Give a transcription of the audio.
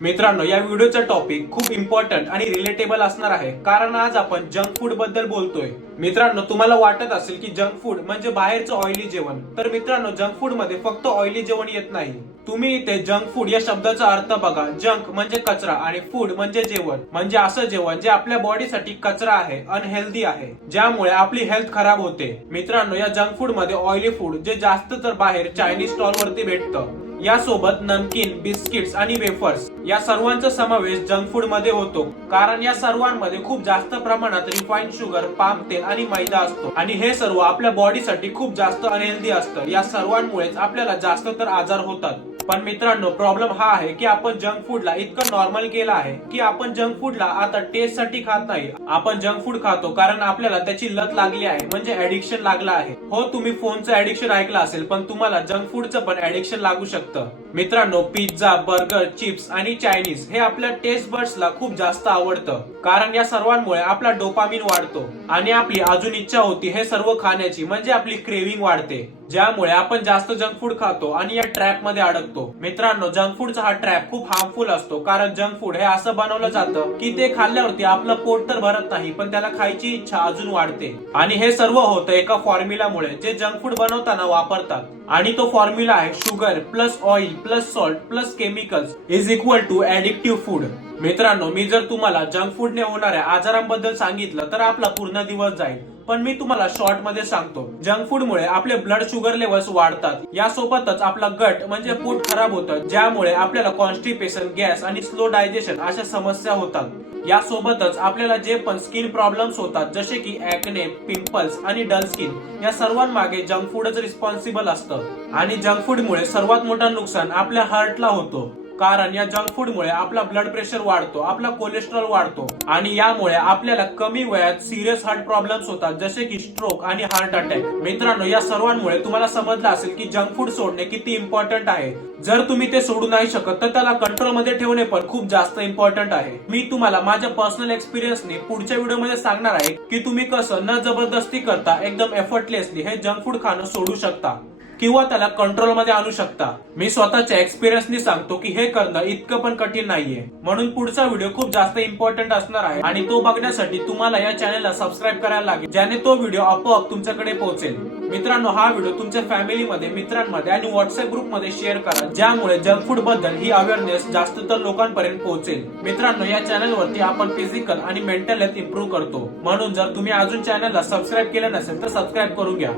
मित्रांनो या व्हिडिओचा टॉपिक खूप इम्पॉर्टंट आणि रिलेटेबल असणार आहे. कारण आज आपण जंक फूडबद्दल बोलतोय. मित्रांनो तुम्हाला वाटत असेल की जंक फूड म्हणजे बाहेरचं ऑइली जेवण. तर मित्रांनो जंक फूडमध्ये फक्त ऑइली जेवण येत नाही. तुम्ही इथे जंक फूड या शब्दाचा अर्थ बघा. जंक म्हणजे कचरा आणि फूड म्हणजे जेवण. म्हणजे असं जेवण जे आपल्या बॉडीसाठी कचरा आहे अनहेल्दी आहे. ज्यामुळे आपली हेल्थ खराब होते. मित्रांनो या जंक फूडमध्ये ऑइली फूड जे जास्त तर बाहेर चायनीज स्टॉल वरती भेटतं. यासोबत नमकीन बिस्किट्स आणि वेफर्स या सर्वांचा समावेश जंक फूडमध्ये होतो. कारण या सर्वांमध्ये खूप जास्त प्रमाणात रिफाईन शुगर पाम तेल आणि मैदा असतो. आणि हे सर्व आपल्या बॉडीसाठी खूप जास्त अनहेल्दी असतं. या सर्वांमुळेच आपल्याला जास्त तर आजार होतात. पण मित्रांनो प्रॉब्लेम हा आहे की आपण जंक फूडला इतकं नॉर्मल केलं आहे की आपण जंक फूडला आता टेस्टसाठी खात नाही. आपण जंक फूड खातो कारण आपल्याला त्याची लत लागली आहे म्हणजे ऍडिक्शन लागलं आहे. हो तुम्ही फोनचं ऍडिक्शन ऐकलं असेल पण तुम्हाला जंक फूडचं पण ऍडिक्शन लागू शकतं. मित्रांनो पिझ्झा बर्गर चिप्स आणि चायनीज हे आपल्या टेस्ट बर्ड्सला खूप जास्त आवडतं. कारण या सर्वांमुळे आपला डोपामिन वाढतो. आणि आपली अजून इच्छा होती हे सर्व खाण्याची म्हणजे आपली क्रेविंग वाढते. ज्यामुळे आपण जास्त जंक फूड खातो आणि या ट्रॅपमध्ये अडकतो. मित्रांनो जंक फूडचा हा ट्रॅप खूप हार्मफुल असतो. कारण जंक फूड हे असं बनवलं जातं की ते खाल्ल्यावरती आपलं पोट तर भरत नाही पण त्याला खायची इच्छा अजून वाढते. आणि हे सर्व होतं एका फॉर्म्युलामुळे जे जंक फूड बनवताना वापरतात. आणि तो फॉर्म्युला आहे sugar plus oil plus salt plus chemicals is equal to addictive food मित्रांनो मी जर तुम्हाला जंक फूडने होणाऱ्या आजारांबद्दल सांगितलं तर आपला पूर्ण दिवस जाईल. पण मी तुम्हाला शॉर्टमध्ये सांगतो जंक फूड मुळे आपले ब्लड शुगर लेवल्स वाढतात. यासोबतच आपला गट म्हणजे पोट खराब होतं ज्यामुळे आपल्याला कॉन्स्टिपेशन गॅस आणि स्लो डायजेशन अशा समस्या होतात. यासोबतच आपल्याला जे पण स्किन प्रॉब्लेम्स होतात जसे की ऍकने पिंपल्स आणि डल स्किन या सर्वांमागे जंक फूडच रिस्पॉन्सिबल असतं. आणि जंक फूडमुळे सर्वात मोठं नुकसान आपल्या हार्टला होतो. कारण या जंक फूडमुळे आपला ब्लड प्रेशर वाढतो आपला कोलेस्ट्रॉल वाढतो. आणि यामुळे आपल्याला कमी वयात सिरियस हार्ट प्रॉब्लेम्स होतात जसे की स्ट्रोक आणि हार्ट अटॅक मित्रांनो या सर्वांमुळे तुम्हाला समजलं असेल की जंक फूड सोडणे किती इम्पॉर्टंट आहे. जर तुम्ही ते सोडू नाही शकत तर त्याला कंट्रोलमध्ये ठेवणे पण खूप जास्त इम्पॉर्टंट आहे. मी तुम्हाला माझ्या पर्सनल एक्सपिरियन्सने पुढच्या व्हिडिओमध्ये सांगणार आहे की तुम्ही कसं न जबरदस्ती करता एकदम एफर्टलेसली हे जंक फूड खाणं सोडू शकता. किंवा त्याला कंट्रोलमध्ये आणू शकता. मी स्वतःच्या एक्सपिरियन्सनी सांगतो की हे करणं इतकं पण कठीण नाहीये. म्हणून पुढचा व्हिडिओ खूप जास्त इम्पॉर्टंट असणार आहे आणि तो बघण्यासाठी तुम्हाला या चॅनलला सबस्क्राईब करायला लागेल ज्याने तो व्हिडिओ आपोआप तुमच्याकडे पोहोचेल. मित्रांनो हा व्हिडिओ तुमच्या फॅमिलीमध्ये मित्रांमध्ये आणि व्हॉट्सअप ग्रुपमध्ये शेअर करा ज्यामुळे जंक फूडबद्दल ही अवेअरनेस जास्त तर लोकांपर्यंत पोहोचेल. मित्रांनो या चॅनलवरती आपण फिजिकल आणि मेंटल हेल्थ इम्प्रूव्ह करतो. म्हणून जर तुम्ही अजून चॅनलला सबस्क्राईब केलं नसेल तर सबस्क्राईब करून घ्या.